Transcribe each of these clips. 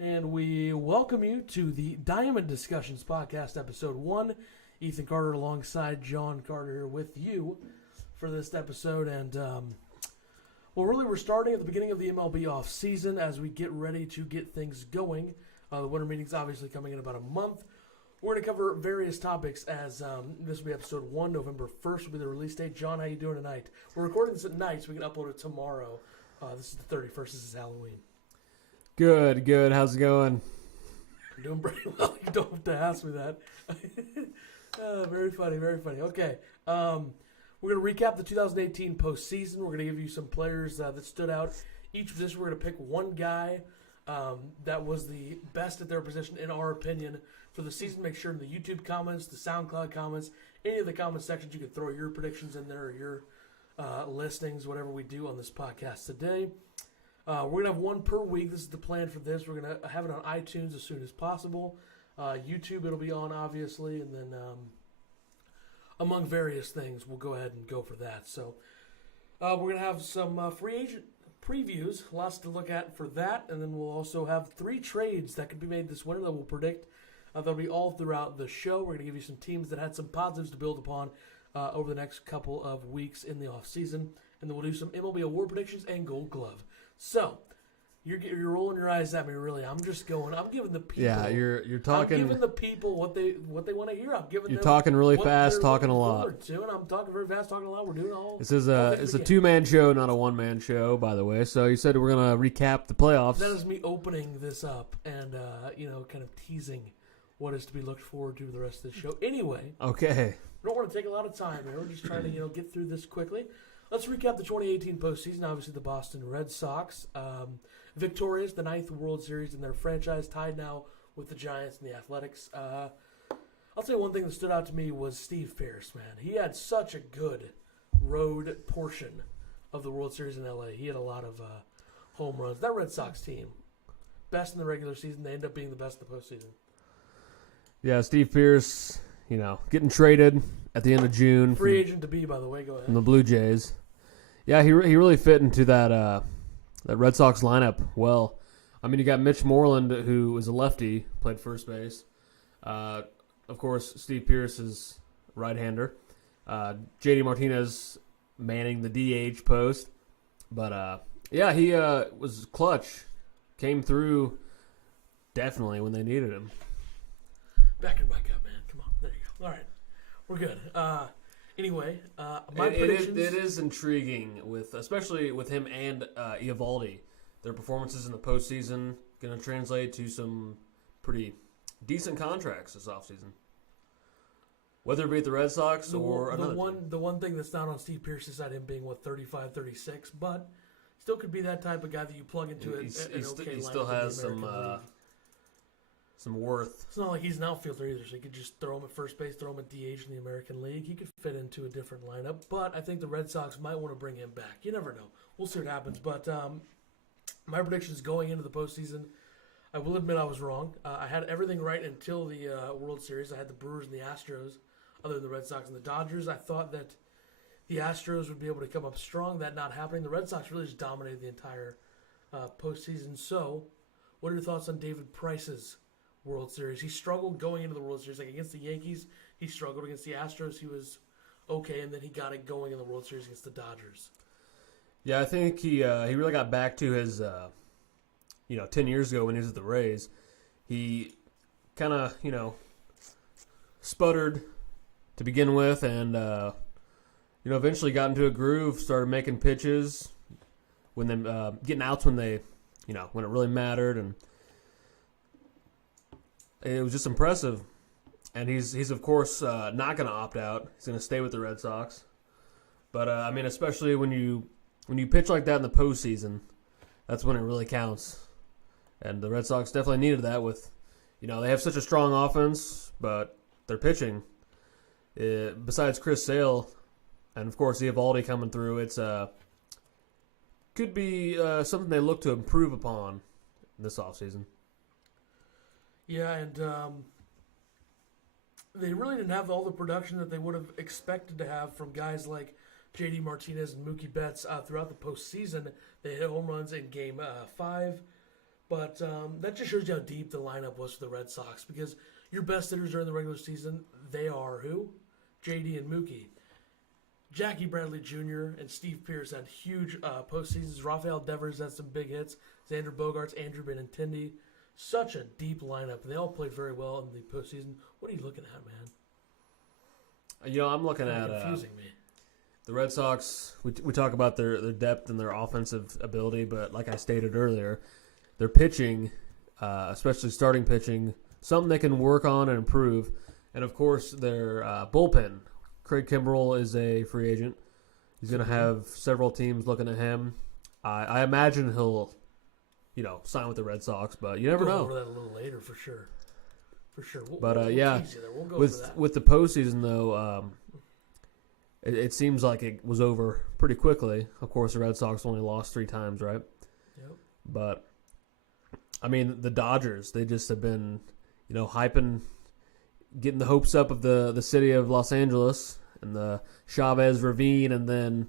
And we welcome you to the Diamond Discussions Podcast, Episode 1. Ethan Carter alongside Jon Carter here with you for this episode. And, we're starting at the beginning of the MLB offseason as we get ready to get things going. The winter meeting's obviously coming in about a month. We're going to cover various topics as this will be Episode 1. November 1st will be the release date. John, how you doing tonight? We're recording this at night, so we can upload it tomorrow. This is the 31st. This is Halloween. Good. How's it going? I'm doing pretty well. You don't have to ask me that. Very funny. Okay. We're going to recap the 2018 postseason. We're going to give you some players that stood out. Each position, we're going to pick one guy that was the best at their position, in our opinion, for the season. Make sure in the YouTube comments, the SoundCloud comments, any of the comment sections, you can throw your predictions in there or your listings, whatever we do on this podcast today. We're going to have one per week. This is the plan for this. We're going to have it on iTunes as soon as possible. YouTube, it'll be on, obviously. And then among various things, we'll go ahead and go for that. So we're going to have some free agent previews, lots to look at for that. And then we'll also have 3 trades that could be made this winter that we'll predict. That'll be all throughout the show. We're going to give you some teams that had some positives to build upon over the next couple of weeks in the offseason. And then we'll do some MLB award predictions and Gold Glove. So, you're rolling your eyes at me, really. I'm giving the people. Yeah, you're talking. I'm giving the people what they want to hear. I'm giving. You're them talking really what fast, talking a lot. And I'm talking very fast, talking a lot. We're doing all. It's a 2-man show, not a 1-man show, by the way. So you said we're gonna recap the playoffs. That is me opening this up and kind of teasing what is to be looked forward to the rest of the show. Anyway. Okay. We don't want to take a lot of time here. We're just trying to get through this quickly. Let's recap the 2018 postseason. Obviously, the Boston Red Sox victorious, the 9th World Series in their franchise, tied now with the Giants and the Athletics. I'll say one thing that stood out to me was Steve Pearce, man. He had such a good road portion of the World Series in L.A. He had a lot of home runs. That Red Sox team, best in the regular season. They end up being the best in the postseason. Yeah, Steve Pearce, getting traded at the end of June. Free agent to be, by the way. Go ahead. From the Blue Jays. Yeah, he really fit into that Red Sox lineup well. I mean, you got Mitch Moreland, who is a lefty, played first base. Of course, Steve Pearce is right-hander. J.D. Martinez manning the DH post. But, he was clutch. Came through definitely when they needed him. Back in my gut, man. Come on. There you go. All right. We're good. Anyway, my predictions. It is intriguing, especially with him and Eovaldi. Their performances in the postseason going to translate to some pretty decent contracts this offseason. Whether it be at the Red Sox or another team. The one thing that's not on Steve Pearce's side, him being, 35, 36, but still could be that type of guy that you plug into it. He still has some worth. It's not like he's an outfielder either, so you could just throw him at first base, throw him at DH in the American League. He could fit into a different lineup, but I think the Red Sox might want to bring him back. You never know. We'll see what happens, but my predictions going into the postseason, I will admit I was wrong. I had everything right until the World Series. I had the Brewers and the Astros, other than the Red Sox and the Dodgers. I thought that the Astros would be able to come up strong. That not happening. The Red Sox really just dominated the entire postseason. So, what are your thoughts on David Price's World Series? He struggled going into the World Series. Like against the Yankees, he struggled. Against the Astros, he was okay, and then he got it going in the World Series against the Dodgers. Yeah, I think he really got back to his 10 years ago when he was at the Rays. He kind of sputtered to begin with, and eventually got into a groove. Started making pitches when they getting outs when they when it really mattered, and it was just impressive. And he's of course not going to opt out. He's going to stay with the Red Sox. But especially when you pitch like that in the postseason, that's when it really counts. And the Red Sox definitely needed that with, they have such a strong offense, but their pitching, besides Chris Sale, and of course Eovaldi coming through, it's could be something they look to improve upon this offseason. Yeah, and they really didn't have all the production that they would have expected to have from guys like J.D. Martinez and Mookie Betts throughout the postseason. They hit home runs in Game 5. But that just shows you how deep the lineup was for the Red Sox because your best hitters during the regular season, they are who? JD and Mookie. Jackie Bradley Jr. and Steve Pearce had huge postseasons. Rafael Devers had some big hits. Xander Bogaerts, Andrew Benintendi. Such a deep lineup. And they all played very well in the postseason. What are you looking at, man? I'm looking at confusing me. The Red Sox. We talk about their depth and their offensive ability, but like I stated earlier, their pitching, especially starting pitching, something they can work on and improve. And of course, their bullpen. Craig Kimbrell is a free agent. He's going to have several teams looking at him. I imagine he'll, sign with the Red Sox, but you never know. We'll go over that a little later for sure. But we'll yeah, tease you there. We'll go with over that. with the postseason though, it seems like it was over pretty quickly. Of course, the Red Sox only lost 3 times, right? Yep. But I mean, the Dodgers, they just have been, hyping, getting the hopes up of the city of Los Angeles and the Chavez Ravine, and then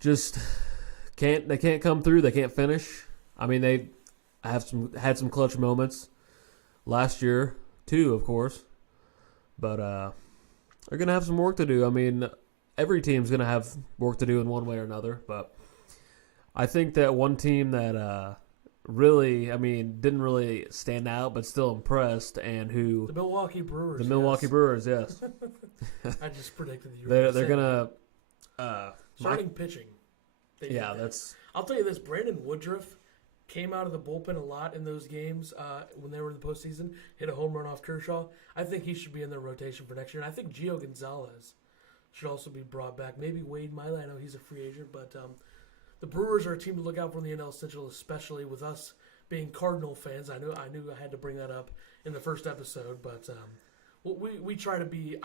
just they can't come through. They can't finish. I mean, they had some clutch moments last year too, of course, but they're gonna have some work to do. I mean, every team's gonna have work to do in one way or another, but I think that one team that really, didn't really stand out, but still impressed, and who the Milwaukee Brewers. The Milwaukee Brewers, yes. I just predicted that you were they're gonna starting pitching. I'll tell you this: Brandon Woodruff came out of the bullpen a lot in those games when they were in the postseason. Hit a home run off Kershaw. I think he should be in their rotation for next year. And I think Gio Gonzalez should also be brought back. Maybe Wade Miley. I know he's a free agent, but the Brewers are a team to look out for in the NL Central, especially with us being Cardinal fans. I knew I had to bring that up in the first episode, but I try to be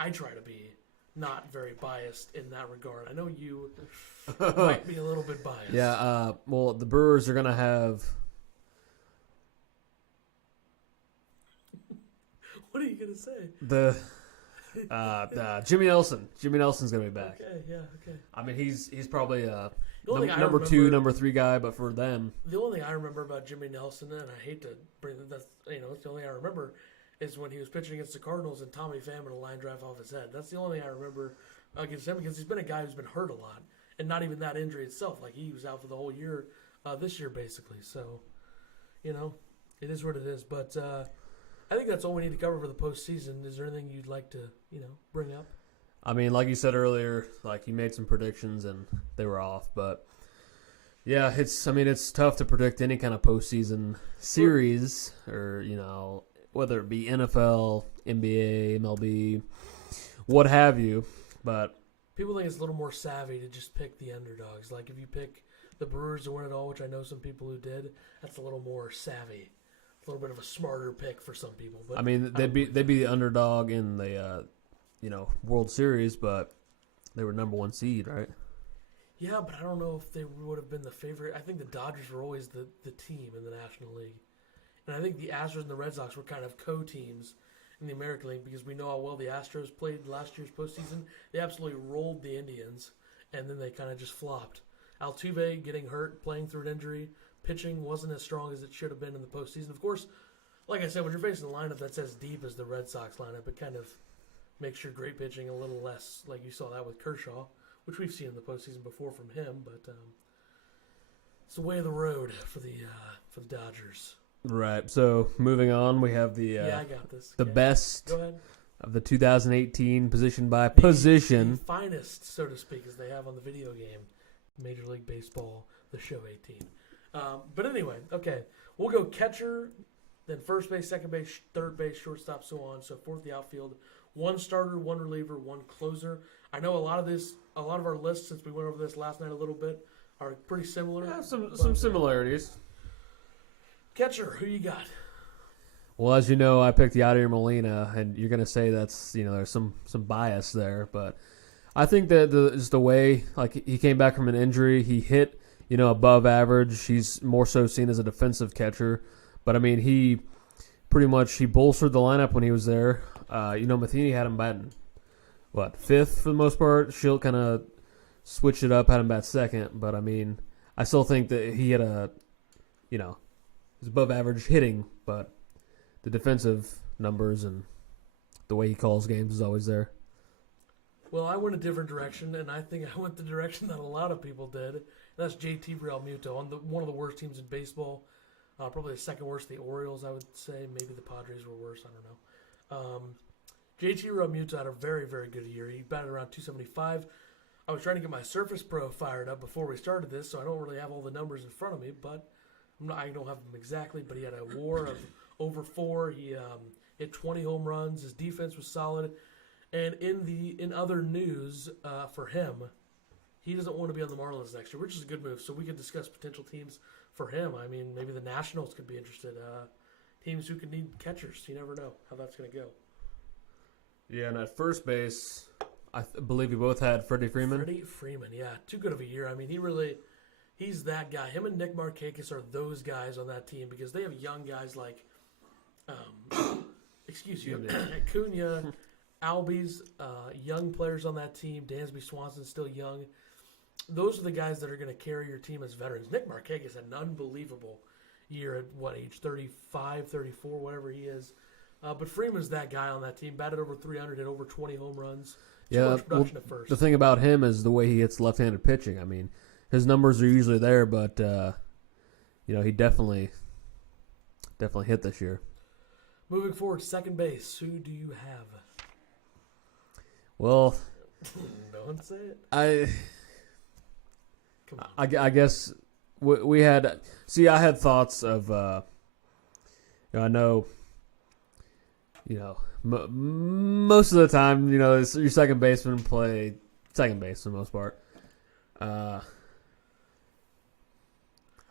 not very biased in that regard. I know you might be a little bit biased. Yeah, well, the Brewers are going to have... What are you going to say? Jimmy Nelson. Jimmy Nelson's going to be back. Okay, yeah, okay. I mean, he's probably a number 2, number 3 guy, but for them... The only thing I remember about Jimmy Nelson, and I hate to bring that, it's the only thing I remember, is when he was pitching against the Cardinals and Tommy Pham had a line drive off his head. That's the only thing I remember against him, because he's been a guy who's been hurt a lot, and not even that injury itself. Like, he was out for the whole year, this year, basically. So, it is what it is. But I think that's all we need to cover for the postseason. Is there anything you'd like to, bring up? I mean, like you said earlier, like, you made some predictions, and they were off. But, yeah, it's tough to predict any kind of postseason series or, whether it be NFL, NBA, MLB, what have you. But people think it's a little more savvy to just pick the underdogs. Like, if you pick the Brewers to win it all, which I know some people who did, that's a little more savvy. A little bit of a smarter pick for some people. But they'd be the underdog in the World Series, but they were number 1 seed, right? Yeah, but I don't know if they would have been the favorite. I think the Dodgers were always the team in the National League. And I think the Astros and the Red Sox were kind of co-teams in the American League, because we know how well the Astros played last year's postseason. They absolutely rolled the Indians, and then they kind of just flopped. Altuve getting hurt, playing through an injury. Pitching wasn't as strong as it should have been in the postseason. Of course, like I said, when you're facing a lineup that's as deep as the Red Sox lineup, it kind of makes your great pitching a little less, like you saw that with Kershaw, which we've seen in the postseason before from him. But it's the way of the road for the Dodgers. Right. So moving on, we have the I got this. The okay. best Go ahead. of the 2018 position by position. The finest, so to speak, as they have on the video game, Major League Baseball, the show 18. But anyway, okay, we'll go catcher, then first base, second base, third base, shortstop, so on, so forth. The outfield, 1 starter, 1 reliever, 1 closer. I know a lot of our lists, since we went over this last night a little bit, are pretty similar. Yeah, some similarities. Catcher, who you got? Well, as you know, I picked Yadier Molina, and you're going to say that's, there's some bias there, but I think that just the way, like, he came back from an injury, he hit, above average. He's more so seen as a defensive catcher, but I mean, he bolstered the lineup when he was there. Matheny had him batting, 5th for the most part. Schilt kind of switched it up, had him bat 2nd, but I mean, I still think that he had he's above average hitting, but the defensive numbers and the way he calls games is always there. Well, I went a different direction, and I think I went the direction that a lot of people did. And that's JT Realmuto on one of the worst teams in baseball. Probably the second worst, the Orioles, I would say. Maybe the Padres were worse. I don't know. JT Realmuto had a very, very good year. He batted around 275. I was trying to get my Surface Pro fired up before we started this, so I don't really have all the numbers in front of me, but I don't have them exactly. But he had a WAR of over 4. He hit 20 home runs. His defense was solid. And in other news for him, he doesn't want to be on the Marlins next year, which is a good move. So we could discuss potential teams for him. I mean, maybe the Nationals could be interested. Teams who could need catchers. You never know how that's going to go. Yeah, and at first base, I believe we both had Freddie Freeman. Freddie Freeman, yeah. Too good of a year. I mean, he's that guy. Him and Nick Markakis are those guys on that team because they have young guys like, Acuna, Albies, young players on that team. Dansby Swanson's still young. Those are the guys that are going to carry your team as veterans. Nick Markakis had an unbelievable year at what age? 35, 34, whatever he is. But Freeman's that guy on that team. Batted over 300, hit over 20 home runs. Yeah, At first. The thing about him is the way he hits left-handed pitching. I mean, his numbers are usually there, but he definitely hit this year. Moving forward, second base. Who do you have? Well, no one say it. I guess we had. See, I had thoughts of. I know. Most of the time, your second baseman play second base for the most part.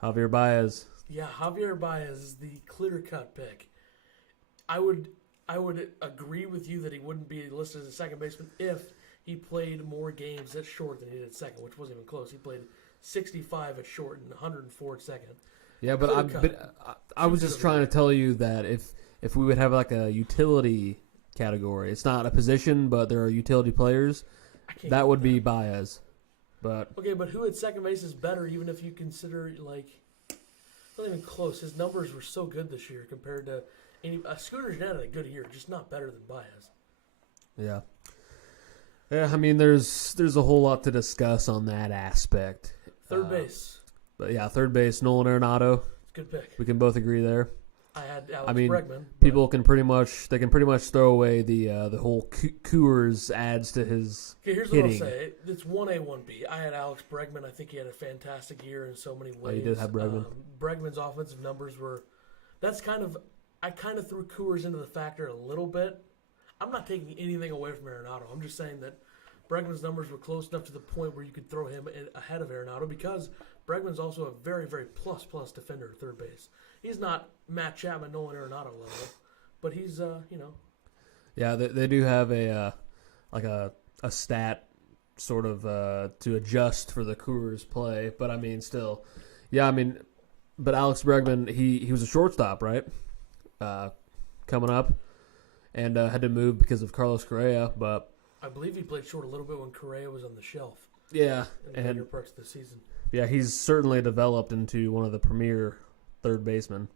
Javier Baez. Yeah, Javier Baez is the clear-cut pick. I would agree with you that he wouldn't be listed as a second baseman if he played more games at short than he did at second, which wasn't even close. He played 65 at short and 104 at second. Yeah, but I was just trying to tell you that if we would have like a utility category, it's not a position, but there are utility players, that would be Baez. But okay, but who at second base is better, even if you consider not even close. His numbers were so good this year compared to Scooter Gennett had a good year, just not better than Baez. Yeah. Yeah, I mean, there's a whole lot to discuss on that aspect. Third base. But yeah, third base, Nolan Arenado. Good pick. We can both agree there. I had Alex Bregman. People can pretty much throw away the whole Coors adds to his here's hitting. What I'll say. It's 1A, 1B. I had Alex Bregman. I think he had a fantastic year in so many ways. Oh, you did have Bregman. Bregman's offensive numbers were. I kind of threw Coors into the factor a little bit. I'm not taking anything away from Arenado. I'm just saying that Bregman's numbers were close enough to the point where you could throw him ahead of Arenado because Bregman's also a very, very plus defender at third base. He's not Matt Chapman, Nolan Arenado level, but he's, Yeah, they do have a stat sort of to adjust for the Coors play, but I mean, still. Yeah, I mean, but Alex Bregman, he was a shortstop, right? Coming up, and had to move because of Carlos Correa, but I believe he played short a little bit when Correa was on the shelf. Yeah, in the later parts of the season. Yeah, he's certainly developed into one of the premier third basemen,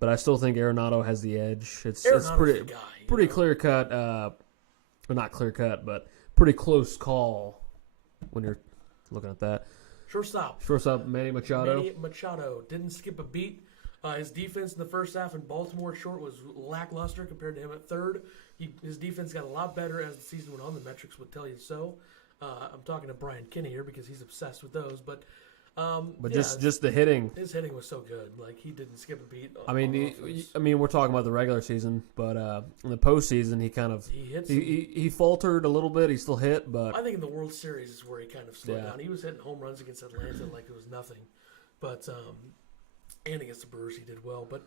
but I still think Arenado has the edge. It's pretty clear cut, well, not clear cut, but pretty close call when you're looking at that. Shortstop, Manny Machado. Manny Machado didn't skip a beat. His defense in the first half in Baltimore at short was lackluster compared to him at third. His defense got a lot better as the season went on. The metrics would tell you so. I'm talking to Brian Kinney here because he's obsessed with those. But just the hitting. His hitting was so good. Like, he didn't skip a beat. I mean, we're talking about the regular season, but in the postseason, he faltered a little bit. He still hit, but I think in the World Series is where he kind of slowed down. He was hitting home runs against Atlanta like it was nothing. But and against the Brewers, he did well. But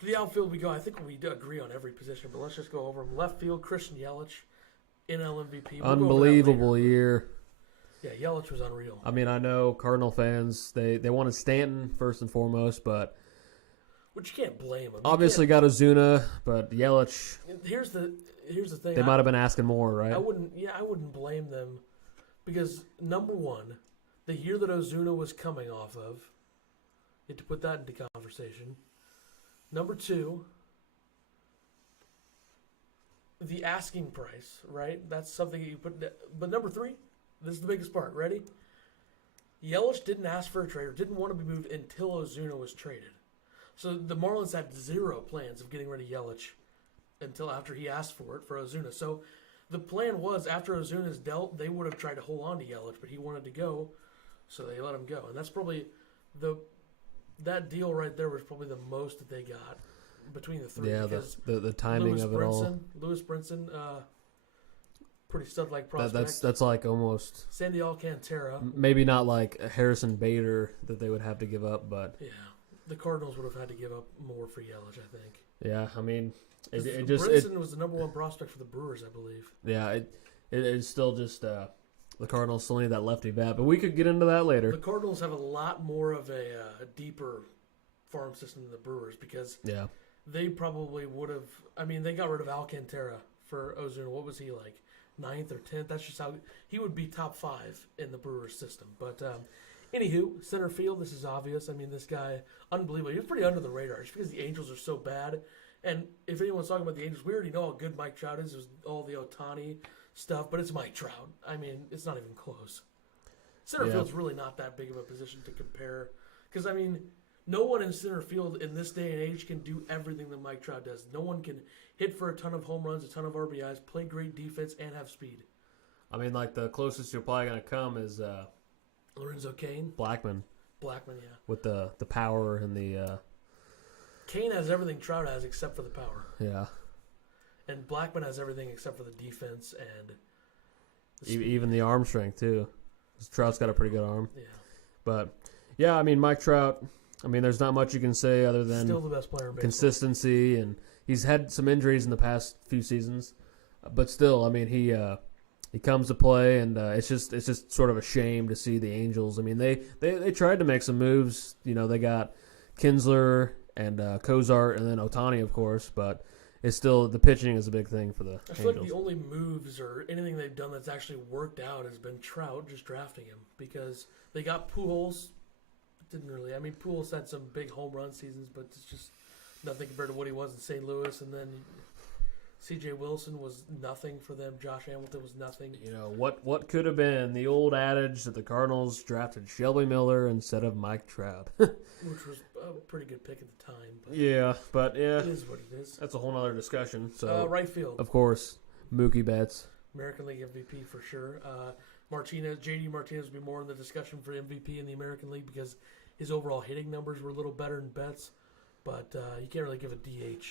to the outfield we go. I think we agree on every position, but let's just go over them. Left field, Christian Yelich, NL MVP. Unbelievable year. Yeah, Yelich was unreal. I mean, I know Cardinal fans, they wanted Stanton first and foremost, but which you can't blame him. Obviously got Ozuna, but Yelich. Here's the thing. They might have been asking more, right? I wouldn't blame them because number one, the year that Ozuna was coming off of, to put that into conversation, Number 2, the asking price, right? That's something you put. But number 3, this is the biggest part. Ready? Yelich didn't ask for a trade or didn't want to be moved until Ozuna was traded. So the Marlins had zero plans of getting rid of Yelich until after he asked for it for Ozuna. So the plan was after Ozuna's dealt, they would have tried to hold on to Yelich, but he wanted to go, so they let him go. And that's probably that deal right there was probably the most that they got between the 3. Yeah, because the timing of it all. Lewis Brinson, pretty stud-like prospect. That's like almost Sandy Alcantara. maybe not like a Harrison Bader that they would have to give up, but Yeah, the Cardinals would have had to give up more for Yelich, I think. yeah, I mean, Brinson was the number 1 prospect for the Brewers, I believe. Yeah, it's still just the Cardinals still need that lefty bat, but we could get into that later. The Cardinals have a lot more of a deeper farm system than the Brewers because they probably would have. I mean, they got rid of Alcantara for Ozuna. What was he like? 9th or 10th? That's just how he would be top 5 in the Brewers system. But anywho, center field. This is obvious. I mean, this guy, unbelievable. He was pretty under the radar just because the Angels are so bad. And if anyone's talking about the Angels, we already know how good Mike Trout is. There's all the Ohtani stuff, but it's Mike Trout. I mean, it's not even close. Center field's really not that big of a position to compare. Because, I mean, no one in center field in this day and age can do everything that Mike Trout does. No one can hit for a ton of home runs, a ton of RBIs, play great defense, and have speed. I mean, like, the closest you're probably going to come is Lorenzo Cain. Blackman. Blackman, yeah. With the power and the... Cain has everything Trout has except for the power. Yeah. And Blackman has everything except for the defense and the even the arm strength, too. Trout's got a pretty good arm. Yeah. But, yeah, I mean, Mike Trout, I mean, there's not much you can say other than still the best player in baseball. Consistency, and he's had some injuries in the past few seasons. But still, I mean, he comes to play, and it's just sort of a shame to see the Angels. I mean, they tried to make some moves. You know, they got Kinsler and Cozart, and then Ohtani, of course, but it's still the pitching is a big thing for the I feel Angels. like the only moves or anything they've done that's actually worked out has been Trout just drafting him because they got Pujols. Didn't really. I mean, Pujols had some big home run seasons, but it's just nothing compared to what he was in St. Louis. And then C.J. Wilson was nothing for them. Josh Hamilton was nothing. You know, what could have been the old adage that the Cardinals drafted Shelby Miller instead of Mike Trout. Which was a pretty good pick at the time. But yeah. It is what it is. That's a whole other discussion. So right field. Of course, Mookie Betts. American League MVP for sure. J.D. Martinez would be more in the discussion for MVP in the American League because his overall hitting numbers were a little better than Betts. But you can't really give a DH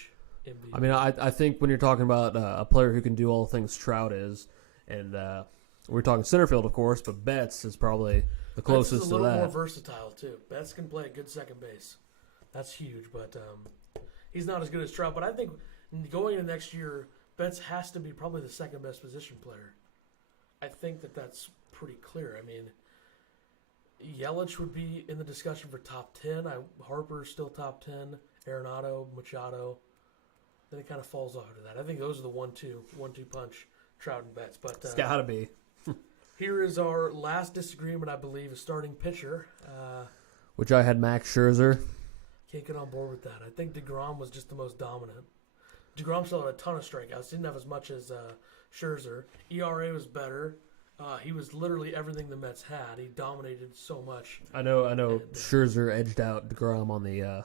MVP. I mean, I think when you're talking about a player who can do all the things Trout is, and we're talking center field, of course, but Betts is probably the closest to that. Betts is a little more versatile, too. Betts can play a good second base. That's huge, but he's not as good as Trout. But I think going into next year, Betts has to be probably the second best position player. I think that's pretty clear. I mean, Yelich would be in the discussion for top 10. Harper's still top 10. Arenado, Machado. Then it kind of falls off to that. I think those are the 1-2 punch, Trout and Betts. But it's got to be. Here is our last disagreement, I believe, a starting pitcher. Which I had Max Scherzer. Can't get on board with that. I think DeGrom was just the most dominant. DeGrom still had a ton of strikeouts. Didn't have as much as Scherzer. ERA was better. He was literally everything the Mets had. He dominated so much. I know. And, Scherzer edged out DeGrom on the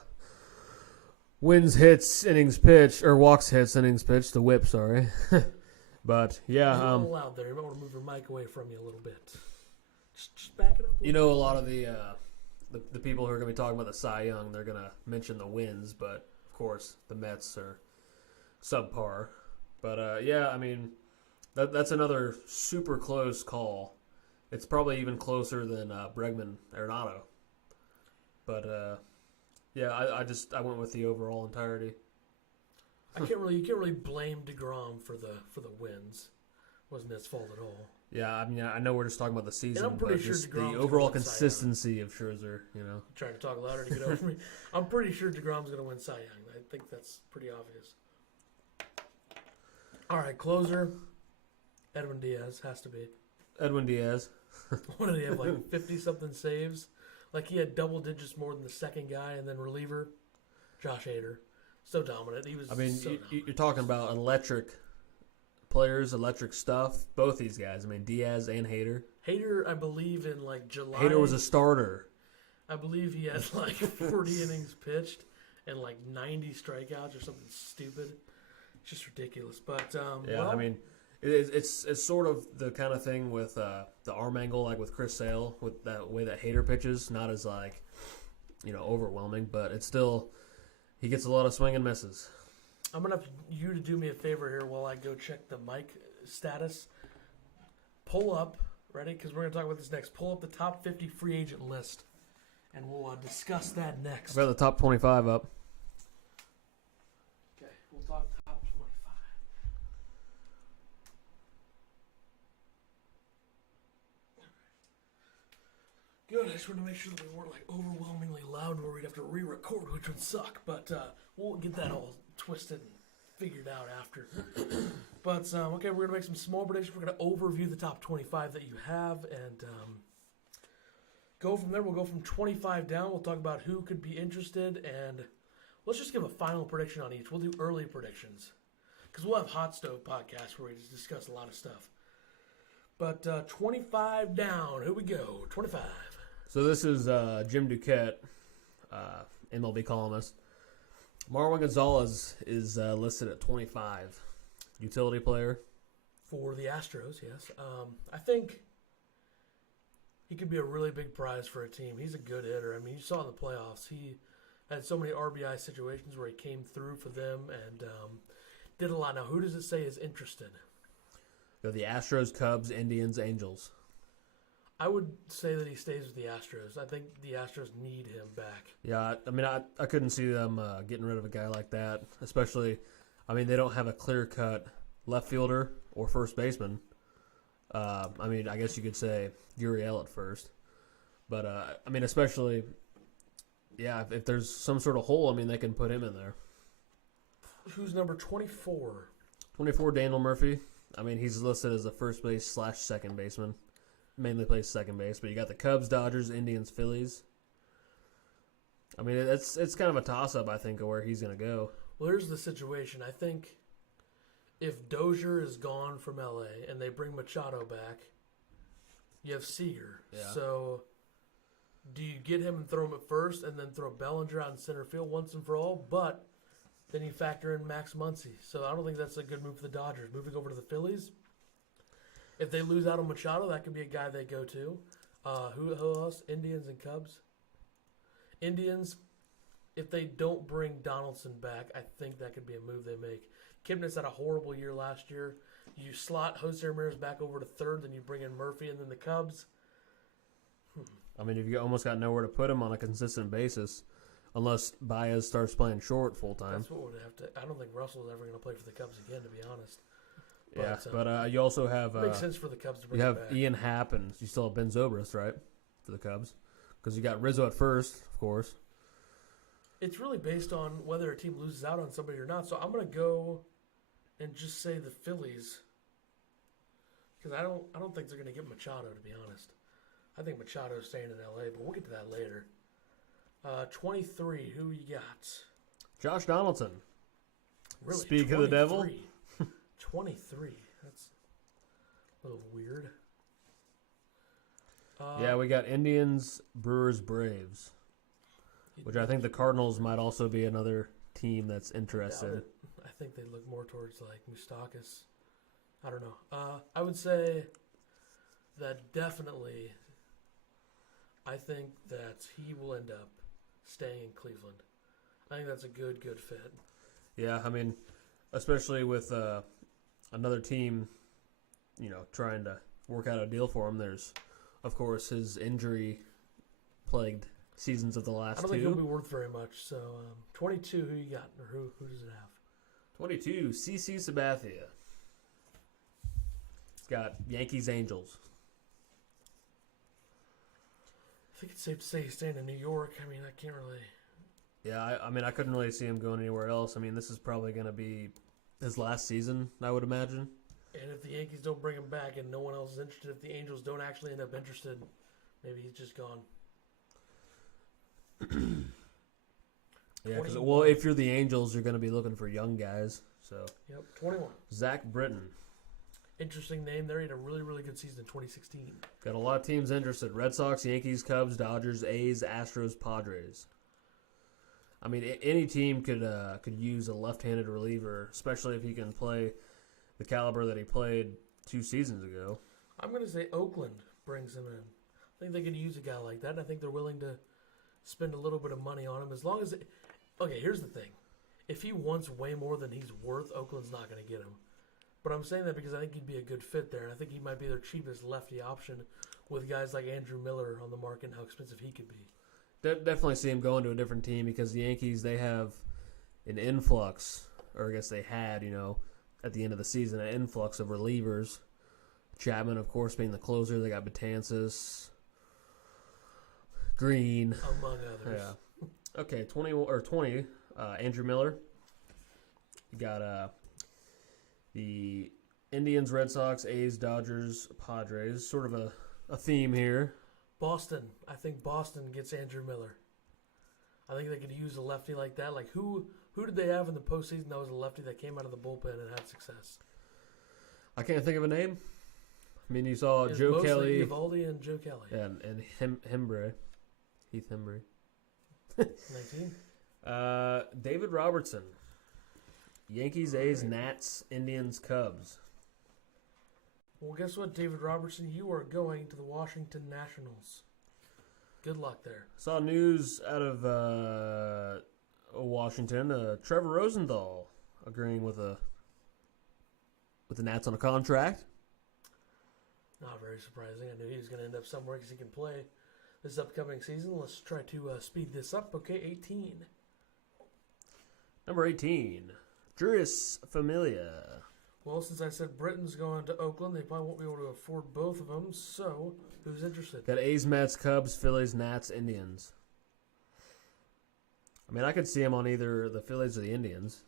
wins, hits, innings pitched, or walks, hits, innings pitched. The whip, sorry. But yeah, a little loud there. You might want to move your mic away from you a little bit. Just back it up. You know, a lot of the people who are going to be talking about the Cy Young, they're going to mention the wins, but of course the Mets are subpar. But yeah, I mean, that's another super close call. It's probably even closer than Bregman Arenado. But yeah, I went with the overall entirety. You can't really blame DeGrom for the wins. Wasn't his fault at all. Yeah, I mean, I know we're just talking about the season, and I'm pretty but sure just DeGrom's the overall consistency of Scherzer, you know. I'm trying to talk louder to get over me. I'm pretty sure DeGrom's going to win Cy Young. I think that's pretty obvious. All right, closer. Edwin Diaz has to be. Edwin Diaz. What did he have, like 50-something saves? Like he had double digits more than the second guy, and then reliever, Josh Hader. So dominant. He was. I mean, so you're talking about electric players, electric stuff. Both these guys. I mean, Diaz and Hader. Hader, I believe in like July. Hader was a starter. I believe he had like 40 innings pitched and like 90 strikeouts or something stupid. It's just ridiculous. But Yeah, well, I mean, it's sort of the kind of thing with the arm angle, like with Chris Sale, with that way that Hader pitches. Not as like, overwhelming, but it's still he gets a lot of swing and misses. I'm gonna have you to do me a favor here while I go check the mic status. Pull up, ready? Because we're gonna talk about this next. Pull up the top 50 free agent list, and we'll discuss that next. I've got the top 25 up. Okay, we'll talk top 25. Good. I just wanted to make sure that we weren't like overwhelmingly loud where we'd have to re-record, which would suck. But we'll get that all twisted and figured out after. But okay, we're gonna make some small predictions. We're gonna overview the top 25 that you have and go from there. We'll go from 25 down. We'll talk about who could be interested, and let's just give a final prediction on each. We'll do early predictions because we'll have Hot Stove podcast where we just discuss a lot of stuff. But 25 down. Here we go. 25. So this is Jim Duquette, MLB columnist. Marwin Gonzalez is listed at 25. Utility player. For the Astros, yes. I think he could be a really big prize for a team. He's a good hitter. I mean, you saw in the playoffs, he had so many RBI situations where he came through for them and did a lot. Now, who does it say is interested? The Astros, Cubs, Indians, Angels. I would say that he stays with the Astros. I think the Astros need him back. Yeah, I mean, I couldn't see them getting rid of a guy like that, especially, I mean, they don't have a clear-cut left fielder or first baseman. I mean, I guess you could say Uriel at first. But, I mean, especially, yeah, if there's some sort of hole, I mean, they can put him in there. Who's number 24? 24, Daniel Murphy. I mean, he's listed as a first base / second baseman. Mainly plays second base, but you got the Cubs, Dodgers, Indians, Phillies. I mean, it's kind of a toss-up, I think, of where he's going to go. Well, here's the situation. I think if Dozier is gone from L.A. and they bring Machado back, you have Seager. Yeah. So do you get him and throw him at first and then throw Bellinger out in center field once and for all? But then you factor in Max Muncy. So I don't think that's a good move for the Dodgers. Moving over to the Phillies, if they lose out on Machado, that could be a guy they go to. Who else? Indians and Cubs. Indians, if they don't bring Donaldson back, I think that could be a move they make. Kipnis had a horrible year last year. You slot Jose Ramirez back over to third, then you bring in Murphy, and then the Cubs. I mean, you've almost got nowhere to put him on a consistent basis, unless Baez starts playing short full time. That's what would have to. I don't think Russell's ever going to play for the Cubs again, to be honest. Yeah, but you also have makes sense for the Cubs to bring you have him back. Ian Happ, and you still have Ben Zobrist, right, for the Cubs, because you got Rizzo at first, of course. It's really based on whether a team loses out on somebody or not. So I'm going to go and just say the Phillies, because I don't think they're going to get Machado, to be honest. I think Machado's staying in L.A., but we'll get to that later. 23, who you got? Josh Donaldson. Really? Speak of the devil. 23. That's a little weird. Yeah, we got Indians, Brewers, Braves, which I think the Cardinals might also be another team that's interested. I think they look more towards like Moustakas. I don't know. I would say that definitely I think that he will end up staying in Cleveland. I think that's a good fit. Yeah, I mean, especially with another team, trying to work out a deal for him. There's, of course, his injury-plagued seasons of the last I don't think he'll be worth very much. So, 22, who you got, or who does it have? 22, CC Sabathia. He's got Yankees, Angels. I think it's safe to say he's staying in New York. I mean, I can't really... Yeah, I mean, I couldn't really see him going anywhere else. I mean, this is probably going to be his last season, I would imagine. And if the Yankees don't bring him back and no one else is interested, if the Angels don't actually end up interested, maybe he's just gone. Yeah, because 21. if you're the Angels, you're going to be looking for young guys. So Yep, 21. Zach Britton. Interesting name there. He had a really, really good season in 2016. Got a lot of teams interested. Red Sox, Yankees, Cubs, Dodgers, A's, Astros, Padres. I mean, any team could use a left-handed reliever, especially if he can play the caliber that he played 2 seasons ago. I'm going to say Oakland brings him in. I think they could use a guy like that, and I think they're willing to spend a little bit of money on him as long as okay, here's the thing. If he wants way more than he's worth, Oakland's not going to get him. But I'm saying that because I think he'd be a good fit there, and I think he might be their cheapest lefty option with guys like Andrew Miller on the market and how expensive he could be. Definitely see him going to a different team because the Yankees, they have an influx, or I guess they had, at the end of the season, an influx of relievers. Chapman, of course, being the closer. They got Betances, Green. Among others. Yeah. Okay, 20, Andrew Miller. You got the Indians, Red Sox, A's, Dodgers, Padres. Sort of a theme here. Boston. I think Boston gets Andrew Miller. I think they could use a lefty like that. Like who did they have in the postseason that was a lefty that came out of the bullpen and had success? I can't think of a name. I mean, you saw It's Joe mostly Kelly. Eovaldi and Joe Kelly. Yeah, and Hembree. Heath Hembree. 19. David Robertson. Yankees, A's, Nats, Indians, Cubs. Well, guess what, David Robertson? You are going to the Washington Nationals. Good luck there. Saw news out of Washington. Trevor Rosenthal agreeing with the Nats on a contract. Not very surprising. I knew he was going to end up somewhere because he can play this upcoming season. Let's try to speed this up. Okay, 18. Number 18, Juris Familia. Well, since I said Britain's going to Oakland, they probably won't be able to afford both of them. So, who's interested? Got A's, Mets, Cubs, Phillies, Nats, Indians. I mean, I could see him on either the Phillies or the Indians.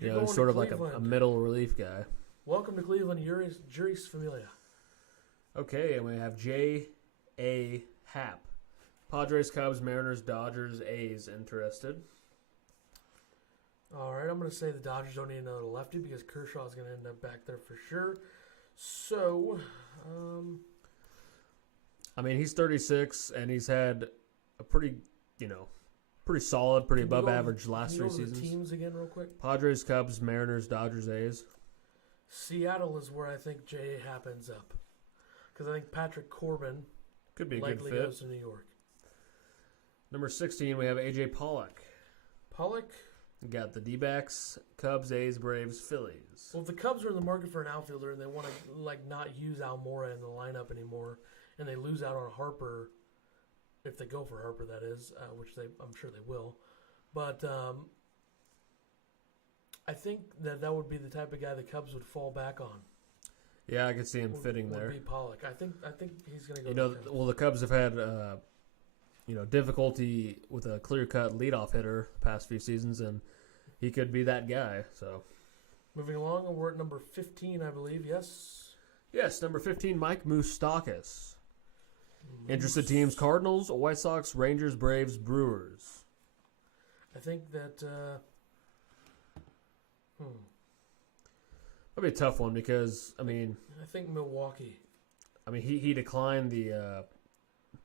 You're He's going sort to of like a Cleveland. middle relief guy. Welcome to Cleveland, Juris Familia. Okay, and we have J.A. Happ. Padres, Cubs, Mariners, Dodgers, A's interested. All right, I'm going to say the Dodgers don't need another lefty because Kershaw is going to end up back there for sure. So, I mean, he's 36, and he's had a pretty solid, pretty can you above go over- average last can you 3 go over the seasons. teams again real quick? Padres, Cubs, Mariners, Dodgers, A's. Seattle is where I think J.A. happens up. Because I think Patrick Corbin Could be a good likely fit. goes to New York. Number 16, we have A.J. Pollock. Pollock? We got the D-backs, Cubs, A's, Braves, Phillies. Well, if the Cubs are in the market for an outfielder and they want to not use Almora in the lineup anymore, and they lose out on Harper, if they go for Harper, that is, which I'm sure they will. But I think that would be the type of guy the Cubs would fall back on. Yeah, I could see him fitting would there. be Pollock. I think he's going to go. To the Cubs. Well, the Cubs have had difficulty with a clear-cut leadoff hitter the past few seasons, and he could be that guy. So, Moving along, we're at number 15, I believe. Yes. yes, number 15, Mike Moustakas. Interested teams: Cardinals, White Sox, Rangers, Braves, Brewers. I think that. That'd be a tough one because I think Milwaukee. he declined the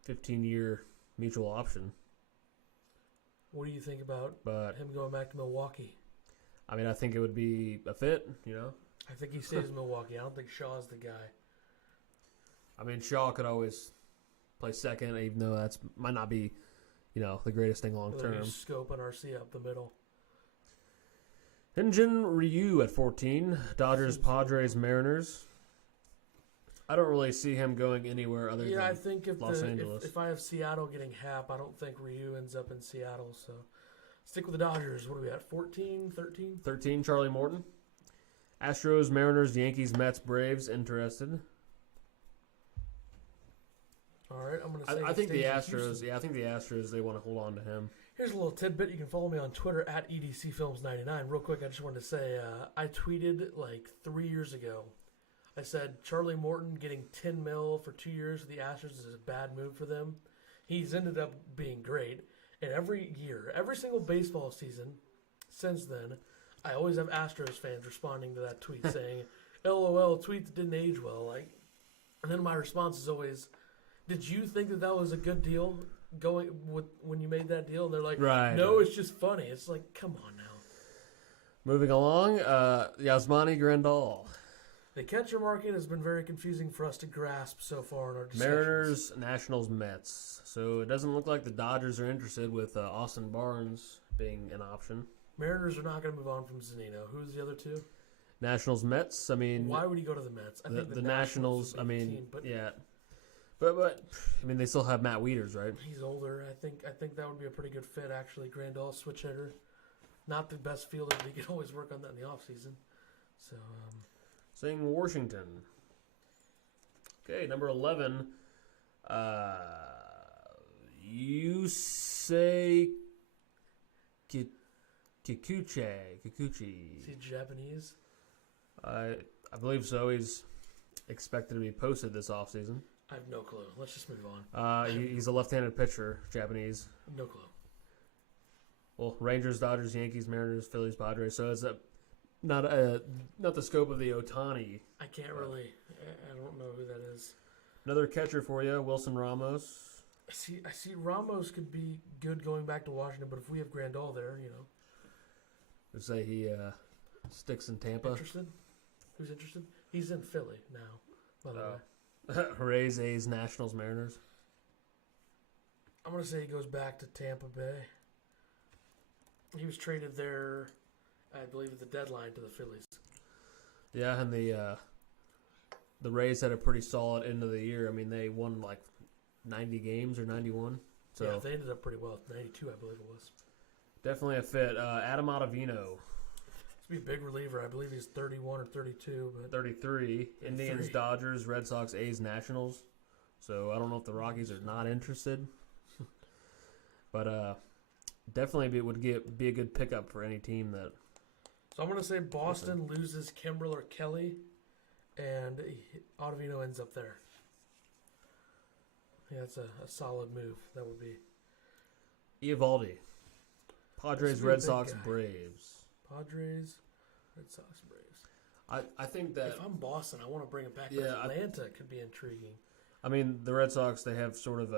15-year mutual option, What do you think about but him going back to Milwaukee? I think it would be a fit. I think he stays in Milwaukee. I don't think Shaw's the guy. Shaw could always play second, even though that's might not be, the greatest thing long Whether term. you scope and RC up the middle. Hyunjin Ryu at 14. Dodgers, Padres, Mariners. I don't really see him going anywhere other than I think Los Angeles. if I have Seattle getting Happ, I don't think Ryu ends up in Seattle. So stick with the Dodgers. What are we at? 14, 13? 13, Charlie Morton. Astros, Mariners, Yankees, Mets, Braves. Interested. All right, I'm going to say. I think the stays in Astros. Houston. Yeah, I think the Astros. They want to hold on to him. Here's a little tidbit. You can follow me on Twitter at EDCFilms99. Real quick, I just wanted to say I tweeted like 3 years ago. I said Charlie Morton getting $10 million for 2 years with the Astros is a bad move for them. He's ended up being great, And every year, every single baseball season since then, I always have Astros fans responding to that tweet saying, "LOL, tweet that didn't age well." And then my response is always, "Did you think that was a good deal going with when you made that deal?" And they're like, Right. "No, it's just funny." It's like, come on now. Moving along, Yasmani Grandal. The catcher market has been very confusing for us to grasp so far in our discussions. Mariners, Nationals, Mets. So it doesn't look like the Dodgers are interested with Austin Barnes being an option. Mariners are not going to move on from Zunino. Who's the other two? Nationals, Mets. I mean, Why would he go to the Mets? I think the Nationals. would I be the mean, team, but yeah, but I mean they still have Matt Wieters, right? he's older. I think that would be a pretty good fit actually. Grandal, switch hitter, not the best fielder, but he could always work on that in the offseason. So Saying Washington. Okay, number 11. You say Kikuchi. is he Japanese? I believe so. He's expected to be posted this offseason. I have no clue. Let's just move on. He's a left-handed pitcher, Japanese. No clue. Well, Rangers, Dodgers, Yankees, Mariners, Phillies, Padres. So it's not the scope of the Ohtani. I can't really. I don't know who that is. Another catcher for you, Wilson Ramos. I see. Ramos could be good going back to Washington, but if we have Grandal there, Would say he sticks in Tampa. interested. Who's interested? He's in Philly now. By the way, Rays, A's, Nationals, Mariners. I'm gonna say he goes back to Tampa Bay. He was traded there, I believe, at the deadline to the Phillies. Yeah, and the Rays had a pretty solid end of the year. I mean, they won like 90 games or 91. So Yeah, they ended up pretty well. 92, I believe it was. definitely a fit. Adam Ottavino, He's be a big reliever. I believe he's 31 or 32, but 33. Indians, Dodgers, Red Sox, A's, Nationals. So I don't know if the Rockies are not interested. But definitely would be a good pickup for any team that. So I'm going to say Boston loses Kimbrel or Kelly, and Ottavino ends up there. Yeah, that's a solid move. That would be. Eovaldi. Padres, That's a Red big Sox, guy. Braves. Padres, Red Sox, Braves. I think that. If I'm Boston, I want to bring it back. Yeah, Atlanta could be intriguing. I mean, the Red Sox, they have sort of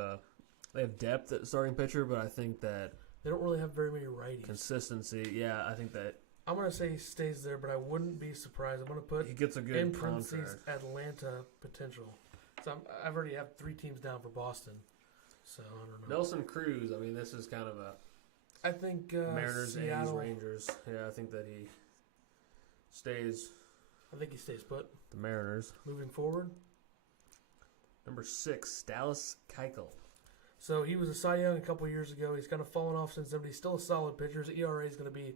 they have depth at starting pitcher, but I think that They don't really have very many righties. consistency, yeah, I think that I'm going to say he stays there, but I wouldn't be surprised. I'm going to put he gets a good in parentheses contract. Atlanta potential. So I've already have 3 teams down for Boston. So I don't know. Nelson Cruz, I mean, this is kind of a I think Mariners, Seattle, A's, Rangers. Yeah, I think that he stays I think he stays put. the Mariners. Moving forward. Number 6, Dallas Keuchel. So he was a Cy Young a couple years ago. He's kind of fallen off since then, but he's still a solid pitcher. His ERA is going to be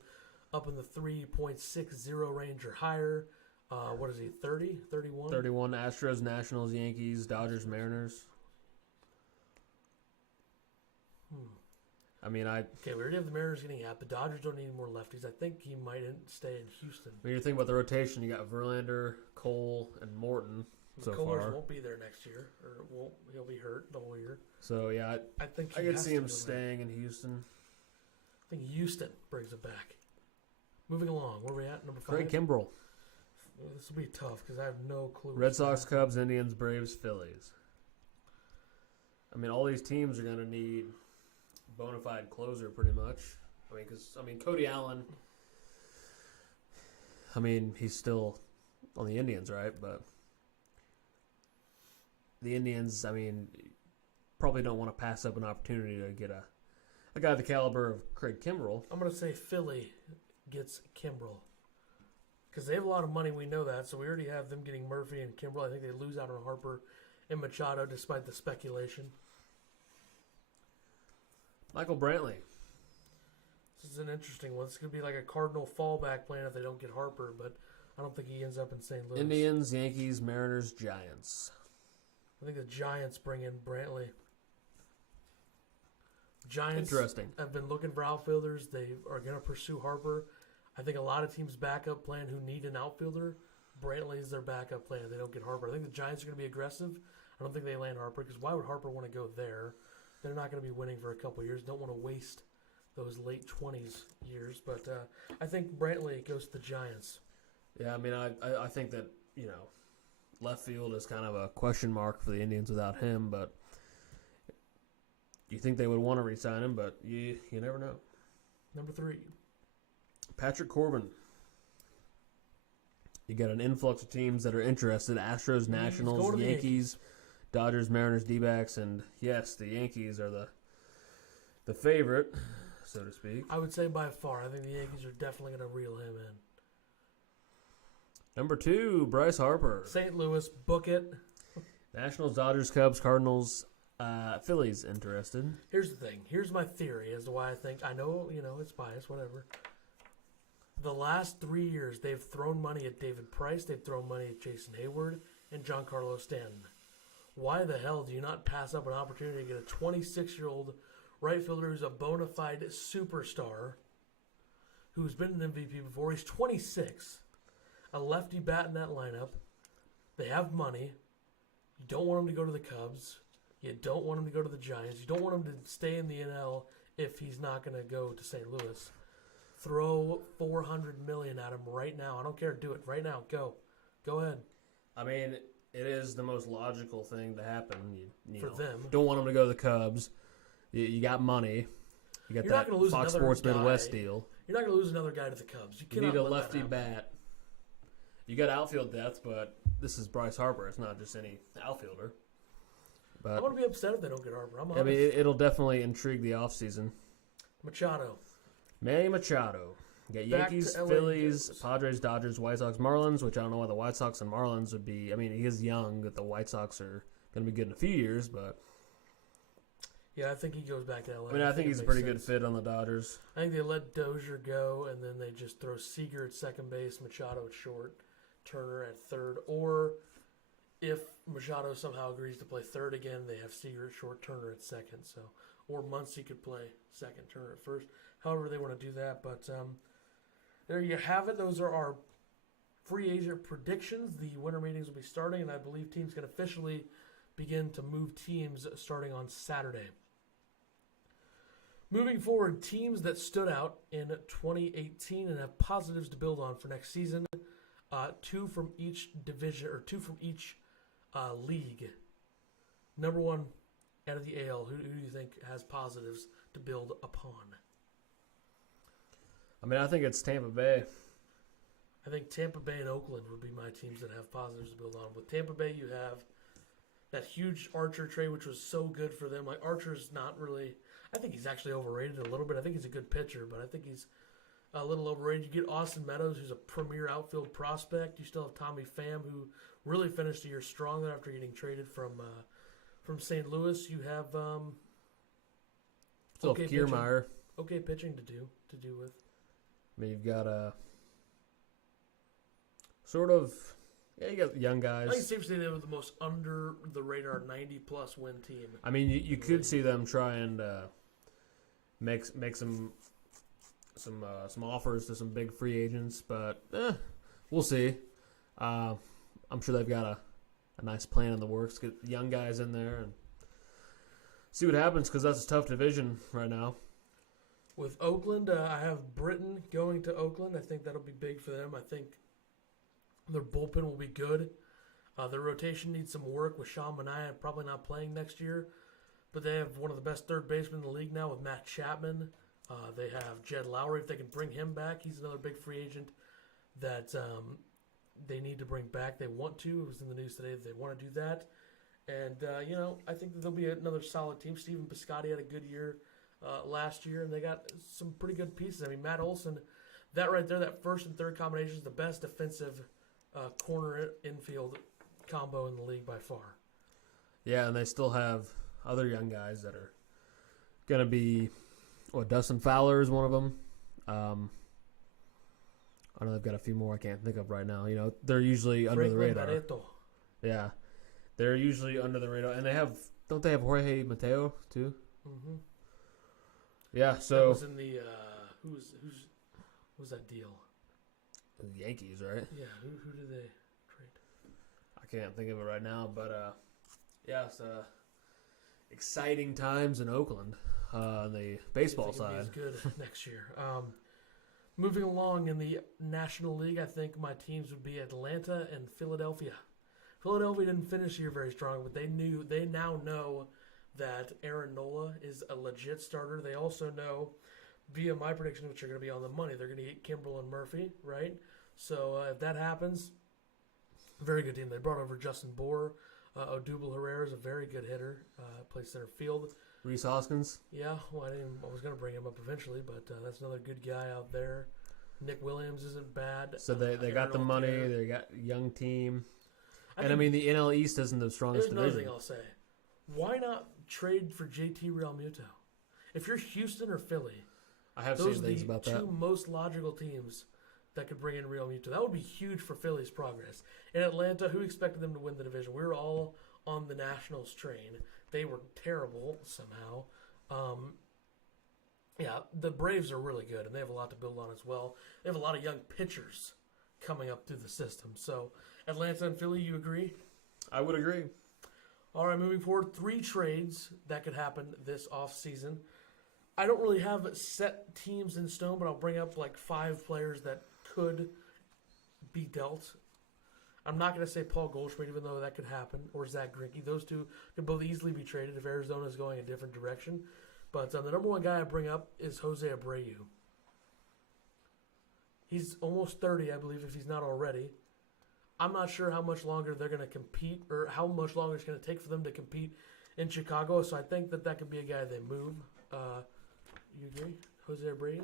up in the 3.60 range or higher. What is he, 30, 31? 31, Astros, Nationals, Yankees, Dodgers, Mariners. I mean, Okay, we already have the Mariners getting out. The Dodgers don't need more lefties. I think he might stay in Houston. when you're thinking about the rotation, you got Verlander, Cole, and Morton so Kohlers far. won't be there next year, or he'll be hurt the whole year. So, yeah, I think I he could has see to him go there. staying in Houston. I think Houston brings it back. Moving along, where are we at? Number 5? Craig Kimbrell. This will be tough because I have no clue. Red Sox, Cubs, Indians, Braves, Phillies. I mean, all these teams are going to need bona fide closer pretty much. I mean, Cody Allen, I mean, he's still on the Indians, right? But the Indians, I mean, probably don't want to pass up an opportunity to get a guy the caliber of Craig Kimbrell. I'm going to say Philly gets Kimbrel. Because they have a lot of money, we know that. So we already have them getting Murphy and Kimbrel. I think they lose out on Harper and Machado despite the speculation. Michael Brantley. This is an interesting one. This could be like a Cardinal fallback plan if they don't get Harper, but I don't think he ends up in St. Louis. Indians, Yankees, Mariners, Giants. I think the Giants bring in Brantley. Giants Interesting. have been looking for outfielders. They are going to pursue Harper. I think a lot of teams' backup plan who need an outfielder, Brantley is their backup plan if they don't get Harper. I think the Giants are going to be aggressive. I don't think they land Harper because why would Harper want to go there? they're not going to be winning for a couple years. Don't want to waste those late 20s years. But I think Brantley goes to the Giants. Yeah, I mean, I think that, left field is kind of a question mark for the Indians without him, but you think they would want to re-sign him, but you never know. Number 3. Patrick Corbin. You got an influx of teams that are interested. Astros, Nationals, Yankees, Dodgers, Mariners, D-backs, and yes, the Yankees are the favorite, so to speak. I would say by far. I think the Yankees are definitely going to reel him in. Number 2, Bryce Harper. St. Louis, book it. Nationals, Dodgers, Cubs, Cardinals, Phillies interested. Here's the thing. Here's my theory as to why I think. I know, it's biased, whatever. The last 3 years, they've thrown money at David Price, they've thrown money at Jason Hayward, and Giancarlo Stanton. Why the hell do you not pass up an opportunity to get a 26-year-old right fielder who's a bona fide superstar, who's been an MVP before? He's 26. A lefty bat in that lineup. They have money. You don't want him to go to the Cubs. You don't want him to go to the Giants. You don't want him to stay in the NL if he's not going to go to St. Louis. Throw $400 million at him right now. I don't care. Do it right now. Go ahead. I mean, it is the most logical thing to happen. For them. Don't want him to go to the Cubs. You got money. You got You're not that gonna lose Fox another Sports guy. Midwest deal. You're not going to lose another guy to the Cubs. You need a let that lefty happen. bat. You got outfield depth, but this is Bryce Harper. It's not just any outfielder. I'm But going to be upset if they don't get Harper. I'm I mean, honest. it'll definitely intrigue the offseason. Machado. Manny Machado. You got Back Yankees, to LA Phillies, goes. Padres, Dodgers, White Sox, Marlins, which I don't know why the White Sox and Marlins would be. I mean, he is young, but the White Sox are going to be good in a few years. But Yeah, I think he goes back to LA. I mean, I think he's it a pretty makes good sense. fit on the Dodgers. I think they let Dozier go, and then they just throw Seager at second base, Machado at short, Turner at third. Or if Machado somehow agrees to play third again, they have Seager at short, Turner at second. So, or Muncy could play second, Turner at first. However they want to do that. But there you have it. Those are our free agent predictions. The winter meetings will be starting, and I believe teams can officially begin to move teams starting on Saturday. Moving forward, teams that stood out in 2018 and have positives to build on for next season. 2 from each division, or 2 from each league. Number 1 out of the AL, who do you think has positives to build upon? I mean, I think it's Tampa Bay. I think Tampa Bay and Oakland would be my teams that have positives to build on. With Tampa Bay, you have that huge Archer trade, which was so good for them. Like, Archer's not really... I think he's actually overrated a little bit. I think he's a good pitcher, but I think he's a little overrated. You get Austin Meadows, who's a premier outfield prospect. You still have Tommy Pham, who really finished the year strong there after getting traded from St. Louis. You have Still have Kiermaier. okay pitching to do with. I mean, you've got a sort of... Yeah, you got young guys. I think it's safe to say they were the most under the radar 90+ win team. I mean, you could see them try and make some offers to some big free agents, but we'll see. I'm sure they've got a nice plan in the works. Get young guys in there and see what happens, because that's a tough division right now. With Oakland, I have Britton going to Oakland. I think that'll be big for them. I think their bullpen will be good. Their rotation needs some work with Sean Manaea probably not playing next year. But they have one of the best third basemen in the league now with Matt Chapman. They have Jed Lowry. If they can bring him back, he's another big free agent that they need to bring back. They want to. It was in the news today that they want to do that. And, I think that they'll be another solid team. Steven Piscotty had a good year last year, and they got some pretty good pieces. I mean, Matt Olson, that right there, that first and third combination is the best defensive corner infield combo in the league by far. Yeah, and they still have other young guys that are going to be, Dustin Fowler is one of them. I know they've got a few more I can't think of right now. They're usually under the radar. Barreto. Yeah, they're usually under the radar. And don't they have Jorge Mateo too? Mm-hmm. Yeah, so. That was in the, who was that deal? The Yankees, right? Yeah, who did they trade? I can't think of it right now, but yes, exciting times in Oakland on the baseball side. He's good next year. Moving along in the National League, I think my teams would be Atlanta and Philadelphia. Philadelphia didn't finish the year very strong, but they now know that Aaron Nola is a legit starter. They also know, via my prediction, which are going to be on the money, they're going to get Kimbrel and Murphy, right? So if that happens, very good team. They brought over Justin Bohr. Odubel Herrera is a very good hitter. Plays center field. Reese Hoskins. Yeah, well, I was going to bring him up eventually, but that's another good guy out there. Nick Williams isn't bad. So they got the money. There. They got a young team. I mean, the NL East isn't the strongest There's another division. thing I'll say. Why not trade for JT Realmuto? If you're Houston or Philly, I have those seen are things the about two that. most logical teams that could bring in Realmuto. That would be huge for Philly's progress. In Atlanta, who expected them to win the division? We were all on the Nationals train. They were terrible somehow. Yeah, the Braves are really good, and they have a lot to build on as well. They have a lot of young pitchers coming up through the system. So, Atlanta and Philly, you agree? I would agree. All right, moving forward, 3 trades that could happen this offseason. I don't really have set teams in stone, but I'll bring up like 5 players that could be dealt. I'm not going to say Paul Goldschmidt, even though that could happen, or Zach Greinke. Those two could both easily be traded if Arizona is going a different direction. But the number one guy I bring up is Jose Abreu. He's almost 30, I believe, if he's not already. I'm not sure how much longer they're going to compete, or how much longer it's going to take for them to compete in Chicago. So I think that could be a guy they move. You agree, Jose Abreu?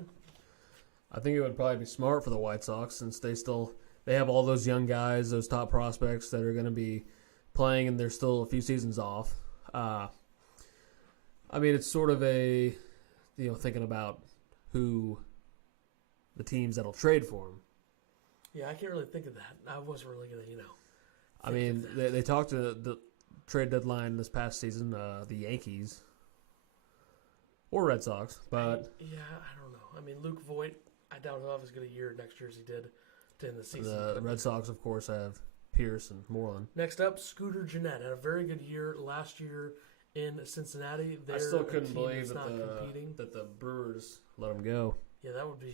I think it would probably be smart for the White Sox since they have all those young guys, those top prospects that are going to be playing, and they're still a few seasons off. I mean, it's sort of thinking about who the teams that'll trade for him. Yeah, I can't really think of that. I wasn't really going to, I mean, they talked to the trade deadline this past season, the Yankees or Red Sox, but I don't know. I mean, Luke Voigt, I doubt he'll have as good a year next year as he did to end the season. the Red Sox, of course, have Pierce and Moreland. Next up, Scooter Gennett had a very good year last year in Cincinnati. I still couldn't believe that that the Brewers let him go. Yeah, that would be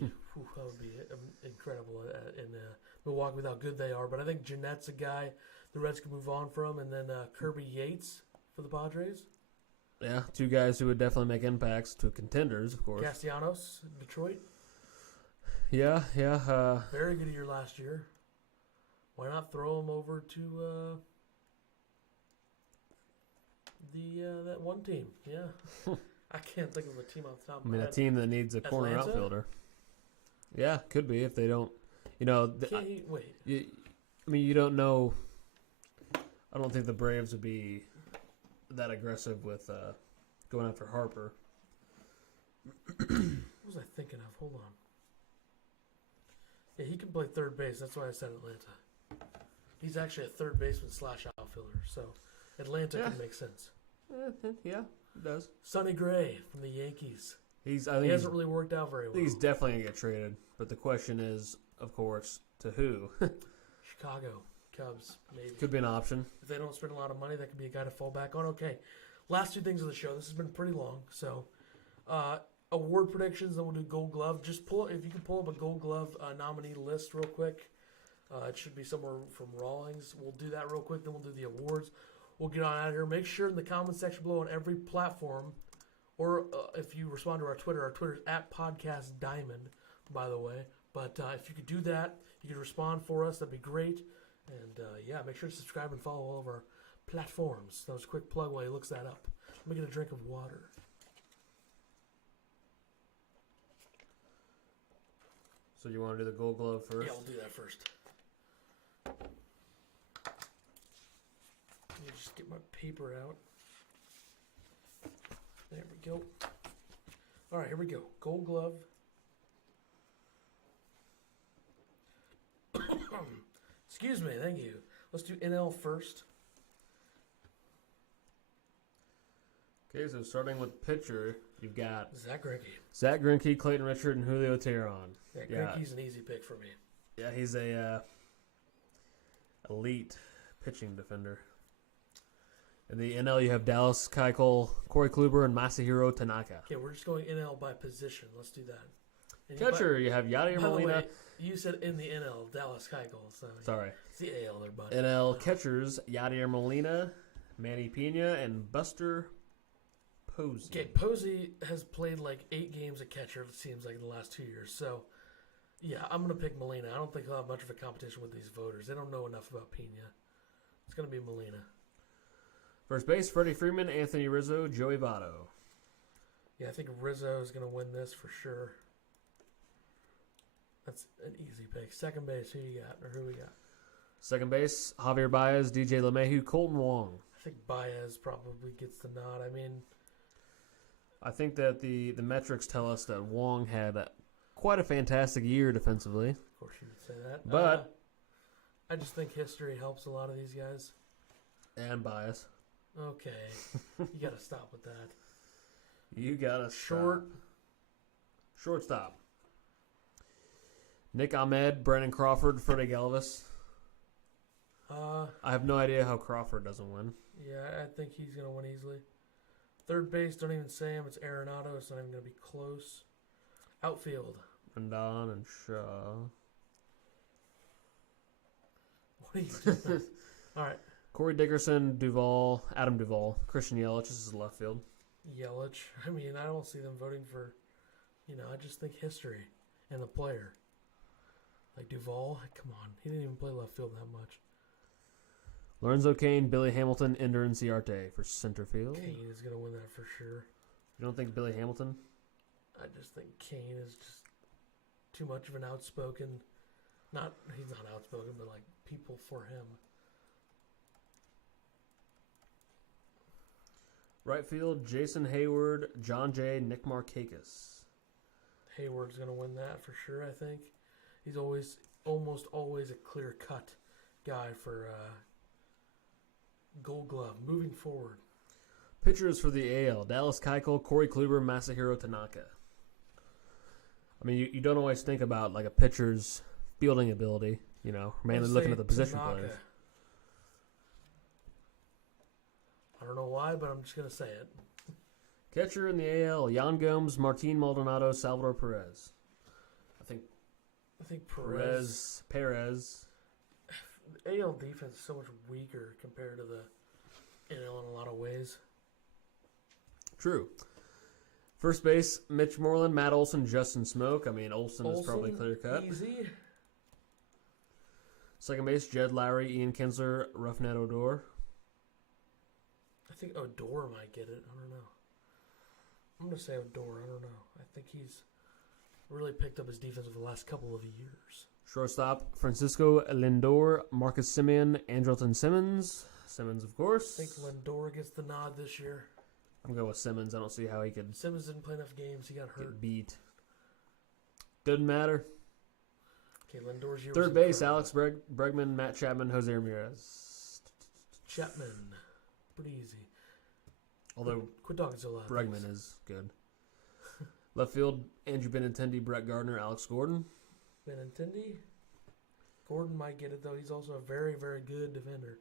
incredible in Milwaukee with how good they are. But I think Gennett's a guy the Reds can move on from, and then Kirby Yates for the Padres. Yeah, 2 guys who would definitely make impacts to contenders, of course. Castellanos, Detroit. Yeah. Very good year last year. Why not throw him over to that one team? Yeah. I can't think of a team off the top of my head. A team that needs a corner Atlanta? outfielder. Yeah, could be if they don't. Wait. You don't know. I don't think the Braves would be that aggressive with going after Harper. What was I thinking of? Hold on. Yeah, he can play third base. That's why I said Atlanta. He's actually a third baseman / outfielder, so Atlanta can make sense. Yeah, it does. Sonny Gray from the Yankees. He hasn't really worked out very well. I think he's definitely going to get traded. But the question is, of course, to who? Chicago Cubs, maybe. Could be an option. If they don't spend a lot of money, that could be a guy to fall back on. Okay, last 2 things of the show. This has been pretty long. So, award predictions, then we'll do Gold Glove. Just if you can pull up a Gold Glove nominee list real quick. It should be somewhere from Rawlings. We'll do that real quick, then we'll do the awards. We'll get on out of here. Make sure in the comment section below on every platform, or if you respond to our Twitter's @PodcastDiamond, by the way. But if you could do that, you could respond for us. That'd be great. And make sure to subscribe and follow all of our platforms. That was a quick plug while he looks that up. Let me get a drink of water. So you want to do the Gold Glove first? Yeah, we'll do that first. Let me just get my paper out. There we go. All right, here we go. Gold Glove. Excuse me, thank you. Let's do NL first. Okay, so starting with pitcher, you've got Zach Greinke, Clayton Richard, and Julio Teheran. Yeah, Greinke's an easy pick for me. Yeah, he's a elite pitching defender. In the NL, you have Dallas Keuchel, Corey Kluber, and Masahiro Tanaka. Okay, we're just going NL by position. Let's do that. And Catcher, you have Yadier by the Molina. way, you said in the NL, Dallas Keuchel. So Sorry. it's the AL there, buddy. NL catchers, Yadier Molina, Manny Pena, and Buster Posey. Okay, Posey has played like 8 games at catcher, it seems like, in the last 2 years. So, yeah, I'm going to pick Molina. I don't think he'll have much of a competition with these voters. They don't know enough about Pena. It's going to be Molina. First base, Freddie Freeman, Anthony Rizzo, Joey Votto. Yeah, I think Rizzo is going to win this for sure. That's an easy pick. Second base, who you got, or who we got? Second base, Javier Baez, DJ LeMahieu, Colton Wong. I think Baez probably gets the nod. I mean, I think that the metrics tell us that Wong had quite a fantastic year defensively. of course you would say that. But I just think history helps a lot of these guys. And Baez. Okay, you got to stop with that. You got a Shortstop. Nick Ahmed, Brandon Crawford, Freddie Galvis. I have no idea how Crawford doesn't win. Yeah, I think he's going to win easily. Third base, don't even say him. It's Arenado. It's not even going to be close. Outfield. Rendon and Shaw. What are you doing? All right. Corey Dickerson, Duvall, Adam Duvall, Christian Yelich. This is left field. Yelich. I mean, I don't see them voting for, I just think history and the player. Like Duvall, come on. He didn't even play left field that much. Lorenzo Cain, Billy Hamilton, Ender Inciarte for center field. Cain is going to win that for sure. You don't think Billy Hamilton? I just think Cain is just too much of an outspoken, he's not outspoken, but like people for him. Right field, Jason Hayward, John Jay, Nick Markakis. Hayward's going to win that for sure, I think. He's almost always a clear-cut guy for Gold Glove. Moving forward. Pitchers for the AL, Dallas Keuchel, Corey Kluber, Masahiro Tanaka. I mean, you don't always think about like a pitcher's fielding ability, mainly looking at the position Tanaka. players. I don't know why, but I'm just going to say it. Catcher in the AL, Yan Gomes, Martin Maldonado, Salvador Perez. I think Perez. The AL defense is so much weaker compared to the NL in a lot of ways. True. First base, Mitch Moreland, Matt Olson, Justin Smoke. I mean, Olson is probably clear cut. Easy. Second base, Jed Lowry, Ian Kinsler, Rougned Odor. I think Odor might get it. I don't know. I'm going to say Odor. I don't know. I think he's really picked up his defense over the last couple of years. Shortstop, Francisco Lindor, Marcus Semien, Andrelton Simmons. Simmons, of course. I think Lindor gets the nod this year. I'm going with Simmons. I don't see how he could Simmons didn't play enough games. He got hurt. get beat. Doesn't matter. Okay, Lindor's year. Third base, Alex Bregman, Matt Chapman, Jose Ramirez. Chapman. Pretty easy. Although quit talking so loud. Bregman is good. Left field, Andrew Benintendi, Brett Gardner, Alex Gordon. Benintendi. Gordon might get it, though. He's also a very, very good defender.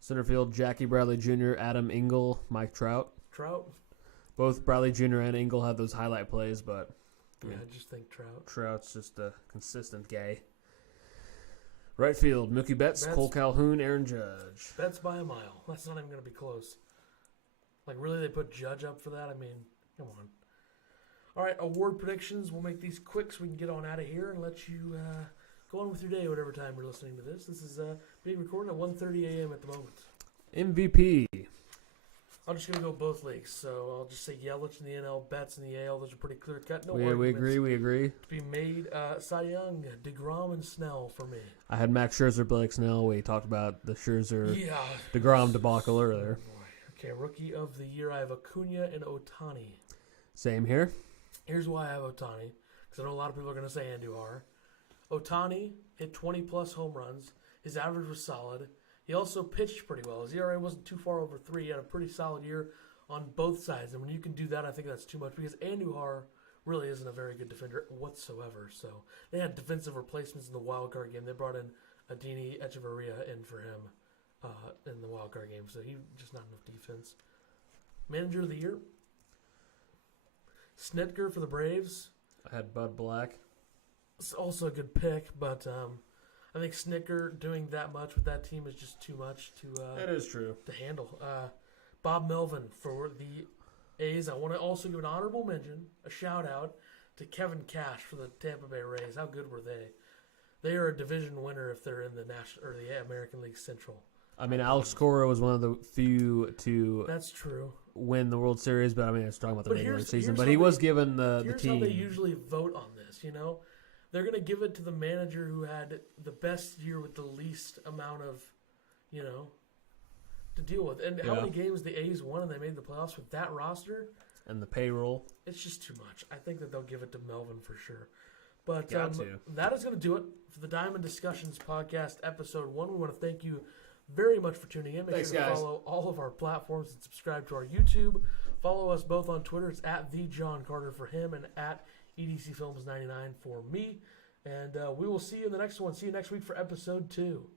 Center field, Jackie Bradley Jr., Adam Engel, Mike Trout. Trout? Both Bradley Jr. and Engel have those highlight plays, but I just think Trout. Trout's just a consistent guy. Right field, Mookie Betts, Cole Calhoun, Aaron Judge. Betts by a mile. That's not even going to be close. Like, really, they put Judge up for that? I mean, come on. All right, award predictions. We'll make these quick so we can get on out of here and let you go on with your day whatever time you're listening to this. This is being recorded at 1:30 a.m. at the moment. MVP. I'm just going to go both leagues. So I'll just say Yelich in the NL, Betts in the AL. Those are pretty clear cut. No We arguments agree. to be made. Cy Young, DeGrom, and Snell for me. I had Max Scherzer, Blake Snell. We talked about the Scherzer, Yeah. DeGrom debacle earlier. Oh, boy. Okay, Rookie of the Year, I have Acuna and Ohtani. Same here. Here's why I have Ohtani, because I know a lot of people are going to say Andujar. Ohtani hit 20-plus home runs. His average was solid. He also pitched pretty well. His ERA wasn't too far over 3. He had a pretty solid year on both sides. And when you can do that, I think that's too much, because Andujar really isn't a very good defender whatsoever. So they had defensive replacements in the wild card game. They brought in Adini Echeverria in for him. in the wild card game, so he just not enough defense. Manager of the year, Snitker for the Braves. I had Bud Black. It's also a good pick, but I think Snitker doing that much with that team is just too much That is true. to handle. Bob Melvin for the A's. I want to also give an honorable mention, a shout out to Kevin Cash for the Tampa Bay Rays. How good were they? They are a division winner if they're in the National or the American League Central. I mean, Alex Cora was one of the few to That's true. win the World Series, but I mean, it's talking about the But regular here's- season. here's But how he they- was given the Here's team. how they usually vote on this, They're going to give it to the manager who had the best year with the least amount of, to deal with. And how Yeah. many games the A's won and they made the playoffs with that roster? And the payroll. It's just too much. I think that they'll give it to Melvin for sure. But Got to. that is going to do it for the Diamond Discussions Podcast, Episode 1. We want to thank you very much for tuning in. Make Thanks, sure to guys. follow all of our platforms and subscribe to our YouTube. Follow us both on Twitter. It's at the Jon Carter for him and at EDC Films 99 for me. And we will see you in the next one. See you next week for Episode 2.